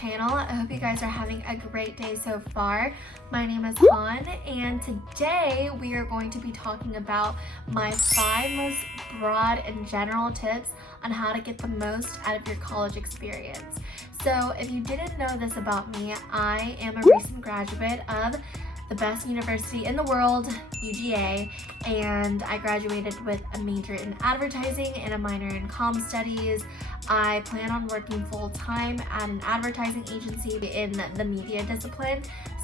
channel. I hope you guys are having a great day so far. My name is Han, and today we are going to be talking about my 5 most broad and general tips on how to get the most out of your college experience. So if you didn't know this about me, I am a recent graduate of the best university in the world, UGA, and I graduated with a major in advertising and a minor in comm studies. I plan on working full-time at an advertising agency in the media discipline,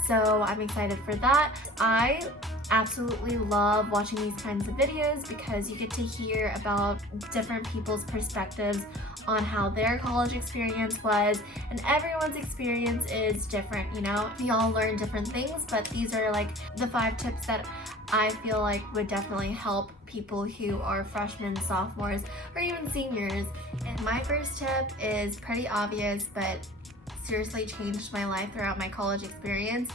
so I'm excited for that. I absolutely love watching these kinds of videos because you get to hear about different people's perspectives on how their college experience was, and everyone's experience is different, you know? We all learn different things, but these are like the 5 tips that I feel like would definitely help people who are freshmen, sophomores, or even seniors. And my first tip is pretty obvious, but seriously changed my life throughout my college experience,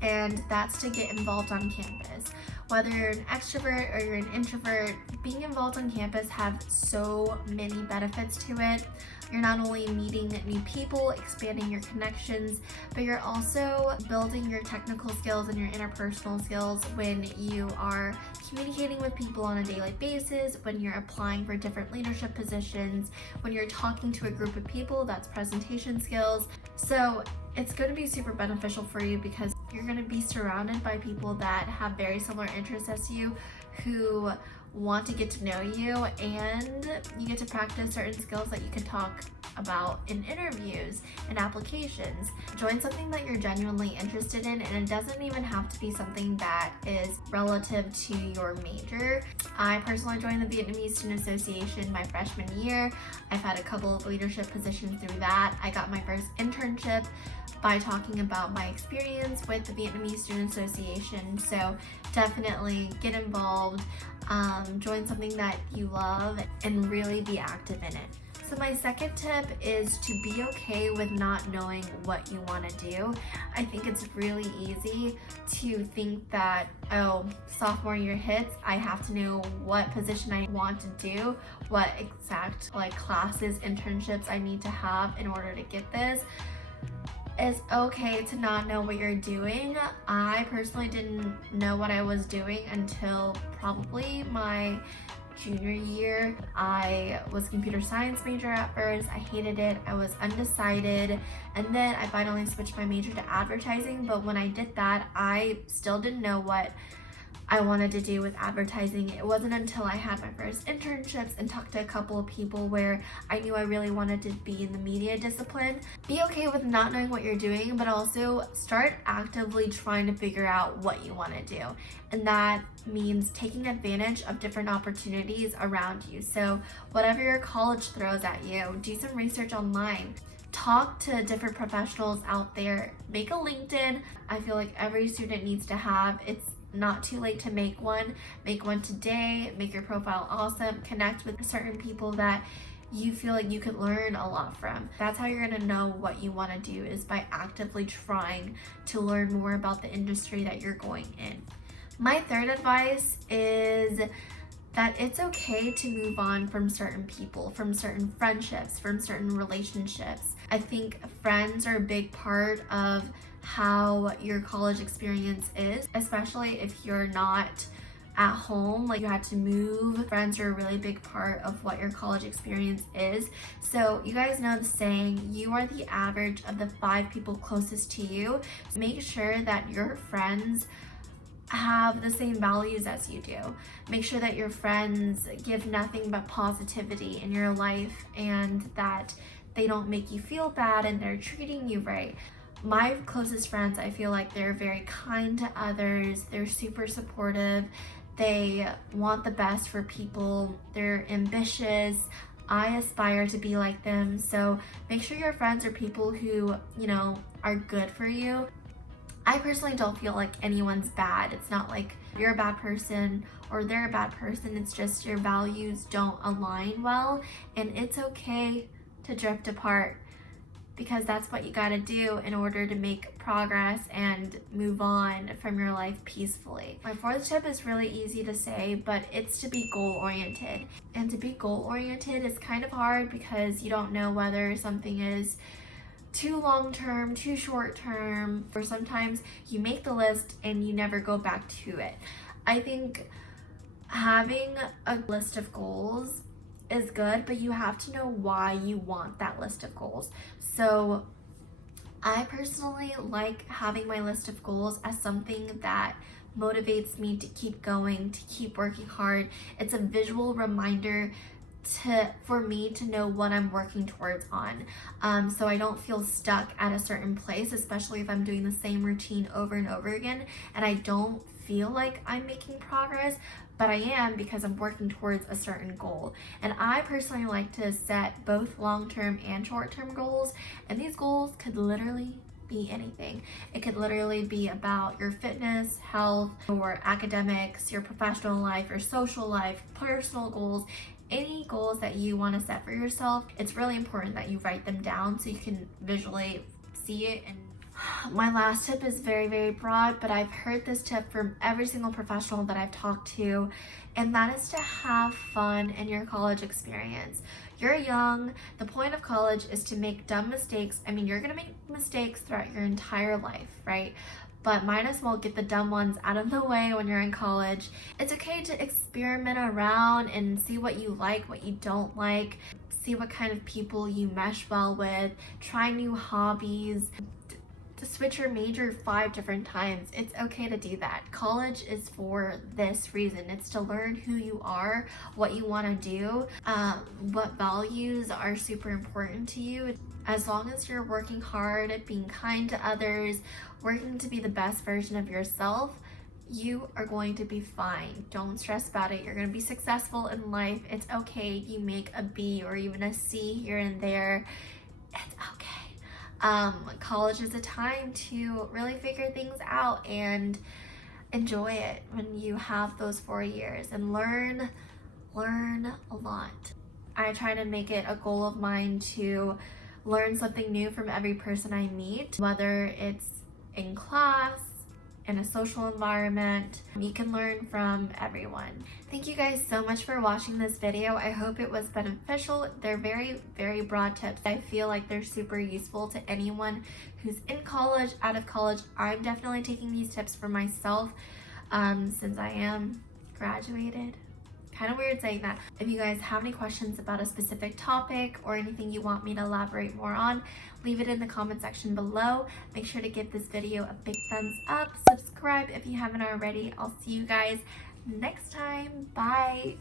and that's to get involved on campus. Whether you're an extrovert or you're an introvert, being involved on campus have so many benefits to it. You're not only meeting new people, expanding your connections, but you're also building your technical skills and your interpersonal skills when you are communicating with people on a daily basis, when you're applying for different leadership positions, when you're talking to a group of people, that's presentation skills. So it's going to be super beneficial for you because you're going to be surrounded by people that have very similar interests as you, who want to get to know you, and you get to practice certain skills that you can talk about in interviews and applications. Join something that you're genuinely interested in, and it doesn't even have to be something that is relative to your major. I personally joined the Vietnamese Student Association my freshman year. I've had a couple of leadership positions through that. I got my first internship by talking about my experience with the Vietnamese Student Association. So definitely get involved, join something that you love, and really be active in it. So my second tip is to be okay with not knowing what you want to do. I think it's really easy to think that, oh, sophomore year hits, I have to know what position I want to do, what exact classes, internships I need to have in order to get this. It's okay to not know what you're doing. I personally didn't know what I was doing until probably my junior year. I was a computer science major at first. I hated it. I was undecided, and then I finally switched my major to advertising. But when I did that, I still didn't know what I wanted to do with advertising. It wasn't until I had my first internships and talked to a couple of people where I knew I really wanted to be in the media discipline. Be okay with not knowing what you're doing, but also start actively trying to figure out what you want to do. And that means taking advantage of different opportunities around you. So whatever your college throws at you, do some research online. Talk to different professionals out there. Make a LinkedIn. I feel like every student needs to have. It's not too late to make one. Make one today. Make your profile awesome. Connect with certain people that you feel like you could learn a lot from. That's how you're gonna know what you want to do, is by actively trying to learn more about the industry that you're going in. My third advice is that it's okay to move on from certain people, from certain friendships, from certain relationships. I think friends are a big part of how your college experience is, especially if you're not at home, like you had to move. Friends are a really big part of what your college experience is. So you guys know the saying, you are the average of the 5 people closest to you. Make sure that your friends have the same values as you do. Make sure that your friends give nothing but positivity in your life, and that they don't make you feel bad and they're treating you right. My closest friends, I feel like they're very kind to others. They're super supportive. They want the best for people. They're ambitious. I aspire to be like them. So make sure your friends are people who, you know, are good for you. I personally don't feel like anyone's bad. It's not like you're a bad person or they're a bad person. It's just your values don't align well, and it's okay to drift apart, because that's what you gotta do in order to make progress and move on from your life peacefully. My fourth tip is really easy to say, but it's to be goal-oriented. And to be goal-oriented is kind of hard because you don't know whether something is too long term, too short term, or sometimes you make the list and you never go back to it. I think having a list of goals is good, but you have to know why you want that list of goals. So I personally like having my list of goals as something that motivates me to keep going, to keep working hard. It's a visual reminder for me to know what I'm working towards on. So I don't feel stuck at a certain place, especially if I'm doing the same routine over and over again and I don't feel like I'm making progress, but I am because I'm working towards a certain goal. And I personally like to set both long-term and short-term goals, and these goals could literally be anything. It could literally be about your fitness, health, your academics, your professional life, your social life, personal goals, any goals that you want to set for yourself. It's really important that you write them down so you can visually see it. And my last tip is very, very broad, but I've heard this tip from every single professional that I've talked to, and that is to have fun in your college experience. You're young. The point of college is to make dumb mistakes. I mean, you're going to make mistakes throughout your entire life, right? But might as well get the dumb ones out of the way when you're in college. It's okay to experiment around and see what you like, what you don't like, see what kind of people you mesh well with, try new hobbies, to switch your major 5 different times. It's okay to do that. College is for this reason. It's to learn who you are, what you want to do, what values are super important to you. As long as you're working hard, being kind to others, working to be the best version of yourself, you are going to be fine. Don't stress about it. You're going to be successful in life. It's okay. You make a B or even a C here and there. It's okay. College is a time to really figure things out and enjoy it when you have those 4 years and learn a lot. I try to make it a goal of mine to learn something new from every person I meet, whether it's in class, in a social environment. You can learn from everyone. Thank you guys so much for watching this video. I hope it was beneficial. They're very, very broad tips. I feel like they're super useful to anyone who's in college, out of college. I'm definitely taking these tips for myself since I am graduated. Kind of weird saying that. If you guys have any questions about a specific topic or anything you want me to elaborate more on, leave it in the comment section below. Make sure to give this video a big thumbs up. Subscribe if you haven't already. I'll see you guys next time. Bye.